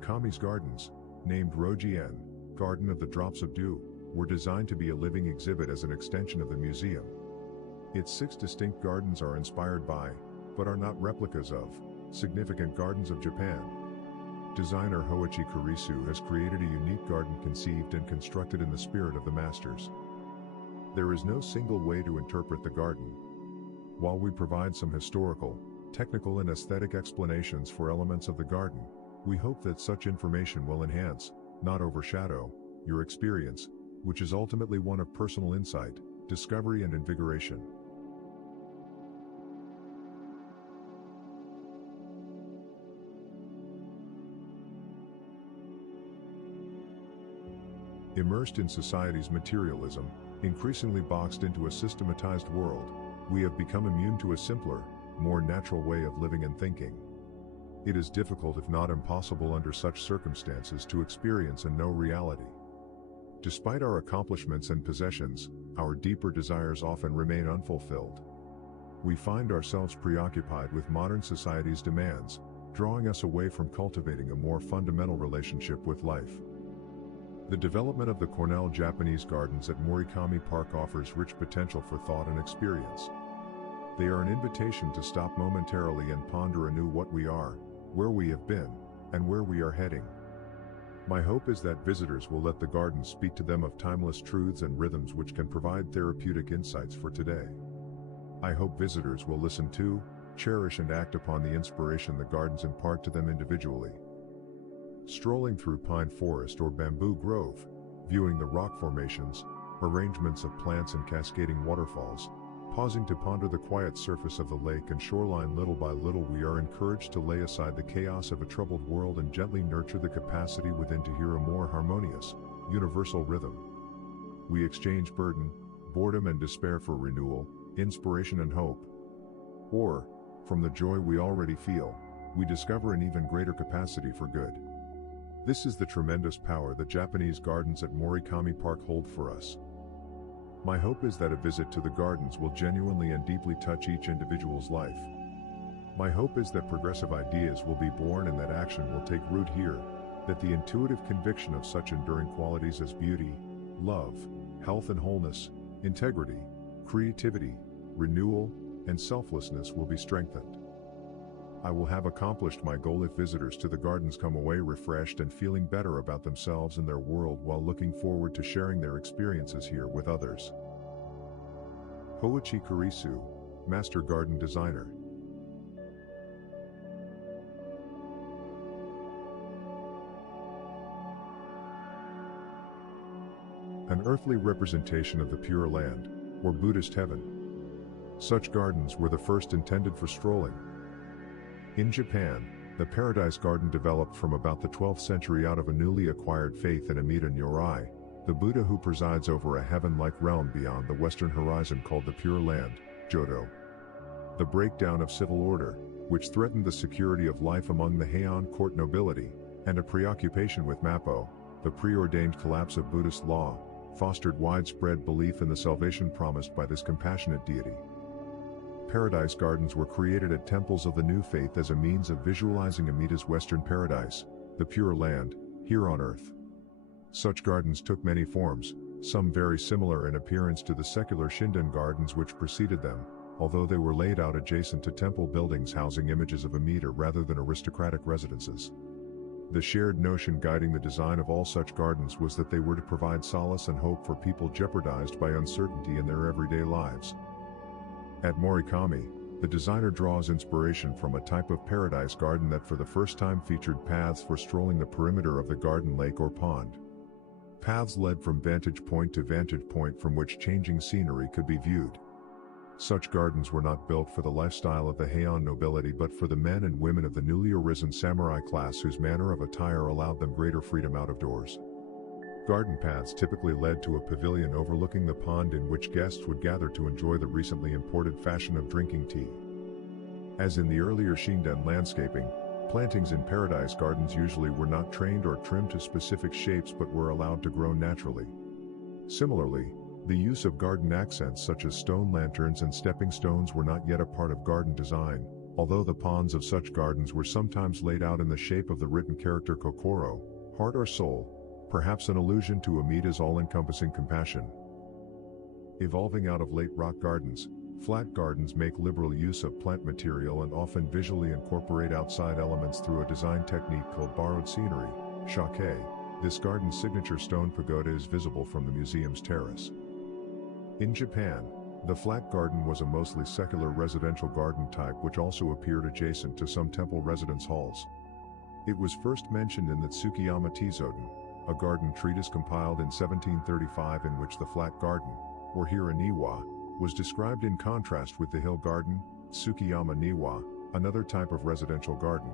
Morikami's gardens, named Rojien, Garden of the Drops of Dew, were designed to be a living exhibit as an extension of the museum. Its 6 distinct gardens are inspired by, but are not replicas of, significant gardens of Japan. Designer Hoichi Kurisu has created a unique garden conceived and constructed in the spirit of the masters. There is no single way to interpret the garden. While we provide some historical, technical and aesthetic explanations for elements of the garden, we hope that such information will enhance, not overshadow, your experience, which is ultimately one of personal insight, discovery and invigoration. Immersed in society's materialism, increasingly boxed into a systematized world, we have become immune to a simpler, more natural way of living and thinking. It is difficult if not impossible under such circumstances to experience and know reality. Despite our accomplishments and possessions, our deeper desires often remain unfulfilled. We find ourselves preoccupied with modern society's demands, drawing us away from cultivating a more fundamental relationship with life. The development of the Cornell Japanese Gardens at Morikami Park offers rich potential for thought and experience. They are an invitation to stop momentarily and ponder anew what we are, where we have been, and where we are heading. My hope is that visitors will let the gardens speak to them of timeless truths and rhythms which can provide therapeutic insights for today. I hope visitors will listen to, cherish and act upon the inspiration the gardens impart to them individually. Strolling through pine forest or bamboo grove, viewing the rock formations, arrangements of plants and cascading waterfalls, pausing to ponder the quiet surface of the lake and shoreline, little by little we are encouraged to lay aside the chaos of a troubled world and gently nurture the capacity within to hear a more harmonious, universal rhythm. We exchange burden, boredom and despair for renewal, inspiration and hope. Or, from the joy we already feel, we discover an even greater capacity for good. This is the tremendous power that Japanese gardens at Morikami Park hold for us. My hope is that a visit to the gardens will genuinely and deeply touch each individual's life. My hope is that progressive ideas will be born and that action will take root here, that the intuitive conviction of such enduring qualities as beauty, love, health and wholeness, integrity, creativity, renewal, and selflessness will be strengthened. I will have accomplished my goal if visitors to the gardens come away refreshed and feeling better about themselves and their world while looking forward to sharing their experiences here with others. Hoichi Kurisu, Master Garden Designer. An earthly representation of the Pure Land, or Buddhist heaven. Such gardens were the first intended for strolling. In Japan, the Paradise Garden developed from about the 12th century out of a newly acquired faith in Amida Nyorai, the Buddha who presides over a heaven-like realm beyond the western horizon called the Pure Land, Jodo. The breakdown of civil order, which threatened the security of life among the Heian court nobility, and a preoccupation with Mappo, the preordained collapse of Buddhist law, fostered widespread belief in the salvation promised by this compassionate deity. Paradise Gardens were created at temples of the new faith as a means of visualizing Amida's Western paradise, the Pure Land, here on earth. Such gardens took many forms, some very similar in appearance to the secular Shinden gardens which preceded them, although they were laid out adjacent to temple buildings housing images of Amida rather than aristocratic residences. The shared notion guiding the design of all such gardens was that they were to provide solace and hope for people jeopardized by uncertainty in their everyday lives. At Morikami, the designer draws inspiration from a type of paradise garden that for the first time featured paths for strolling the perimeter of the garden lake or pond. Paths led from vantage point to vantage point from which changing scenery could be viewed. Such gardens were not built for the lifestyle of the Heian nobility but for the men and women of the newly arisen samurai class whose manner of attire allowed them greater freedom out of doors. Garden paths typically led to a pavilion overlooking the pond in which guests would gather to enjoy the recently imported fashion of drinking tea. As in the earlier Shinden landscaping, plantings in paradise gardens usually were not trained or trimmed to specific shapes but were allowed to grow naturally. Similarly, the use of garden accents such as stone lanterns and stepping stones were not yet a part of garden design, Although the pawns of such gardens were sometimes laid out in the shape of the written character kokoro, heart or soul, perhaps an allusion to Amida's all-encompassing compassion. Evolving out of late rock gardens, flat gardens make liberal use of plant material and often visually incorporate outside elements through a design technique called borrowed scenery, shake. This garden's signature stone pagoda is visible from the museum's terrace. In Japan, the flat garden was a mostly secular residential garden type which also appeared adjacent to some temple residence halls. It was first mentioned in the Tsukiyama Tizoden, a garden treatise compiled in 1735 in which the flat garden, or hira-niwa, was described in contrast with the hill garden, Tsukiyama Niwa, another type of residential garden.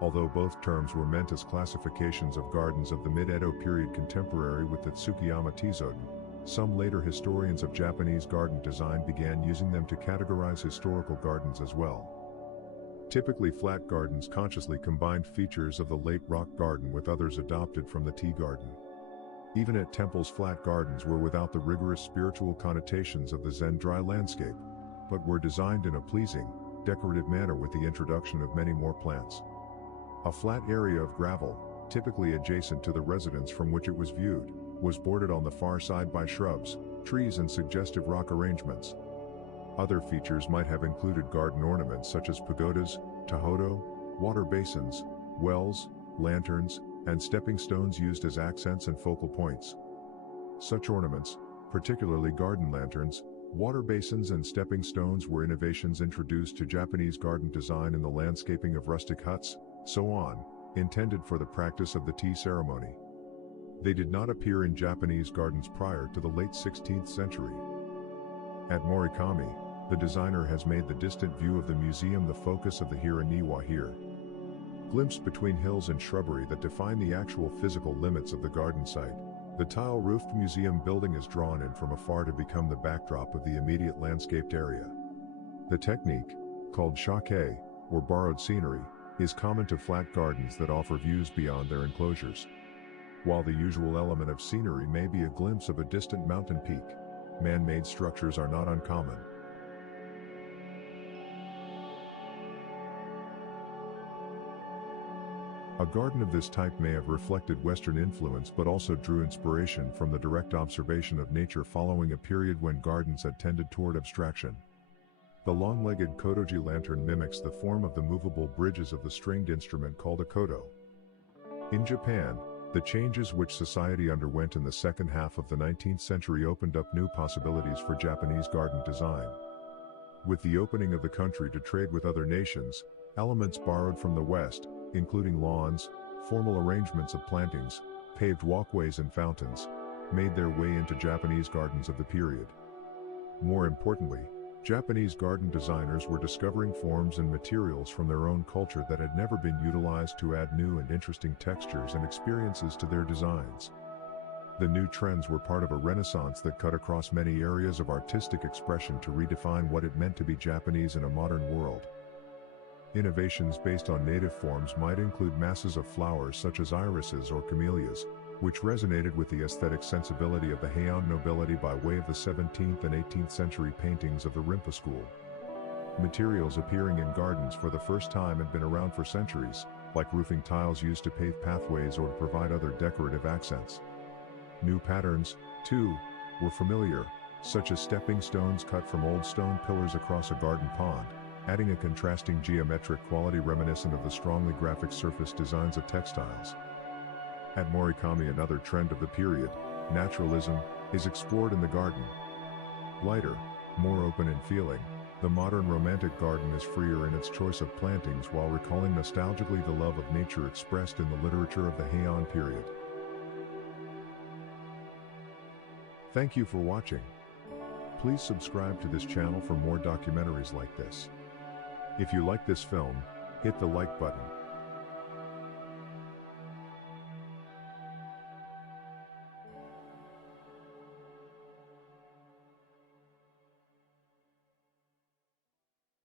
Although both terms were meant as classifications of gardens of the mid-Edo period contemporary with the Tsukiyama Tizoden, some later historians of Japanese garden design began using them to categorize historical gardens as well. Typically, flat gardens consciously combined features of the late rock garden with others adopted from the tea garden. Even at temples, flat gardens were without the rigorous spiritual connotations of the Zen dry landscape, but were designed in a pleasing, decorative manner with the introduction of many more plants. A flat area of gravel, typically adjacent to the residence from which it was viewed, was bordered on the far side by shrubs, trees and suggestive rock arrangements. Other features might have included garden ornaments such as pagodas, tahodo, water basins, wells, lanterns, and stepping stones used as accents and focal points. Such ornaments, particularly garden lanterns, water basins and stepping stones, were innovations introduced to Japanese garden design in the landscaping of rustic huts, so on, intended for the practice of the tea ceremony. They did not appear in Japanese gardens prior to the late 16th century. At Morikami, the designer has made the distant view of the museum the focus of the hira-niwa here. Glimpsed between hills and shrubbery that define the actual physical limits of the garden site, the tile-roofed museum building is drawn in from afar to become the backdrop of the immediate landscaped area. The technique, called shake, or borrowed scenery, is common to flat gardens that offer views beyond their enclosures. While the usual element of scenery may be a glimpse of a distant mountain peak, man-made structures are not uncommon. A garden of this type may have reflected Western influence but also drew inspiration from the direct observation of nature following a period when gardens had tended toward abstraction. The long-legged kodoji lantern mimics the form of the movable bridges of the stringed instrument called a kodo. In Japan, the changes which society underwent in the second half of the 19th century opened up new possibilities for Japanese garden design. With the opening of the country to trade with other nations, elements borrowed from the West, including lawns, formal arrangements of plantings, paved walkways and fountains, made their way into Japanese gardens of the period. More importantly, Japanese garden designers were discovering forms and materials from their own culture that had never been utilized to add new and interesting textures and experiences to their designs. The new trends were part of a renaissance that cut across many areas of artistic expression to redefine what it meant to be Japanese in a modern world. Innovations based on native forms might include masses of flowers such as irises or camellias, which resonated with the aesthetic sensibility of the Heian nobility by way of the 17th and 18th century paintings of the Rinpa school. Materials appearing in gardens for the first time had been around for centuries, like roofing tiles used to pave pathways or to provide other decorative accents. New patterns, too, were familiar, such as stepping stones cut from old stone pillars across a garden pond, adding a contrasting geometric quality reminiscent of the strongly graphic surface designs of textiles. At Morikami, another trend of the period, naturalism, is explored in the garden. Lighter, more open in feeling, the modern romantic garden is freer in its choice of plantings while recalling nostalgically the love of nature expressed in the literature of the Heian period. Thank you for watching. Please subscribe to this channel for more documentaries like this. If you like this film, hit the like button.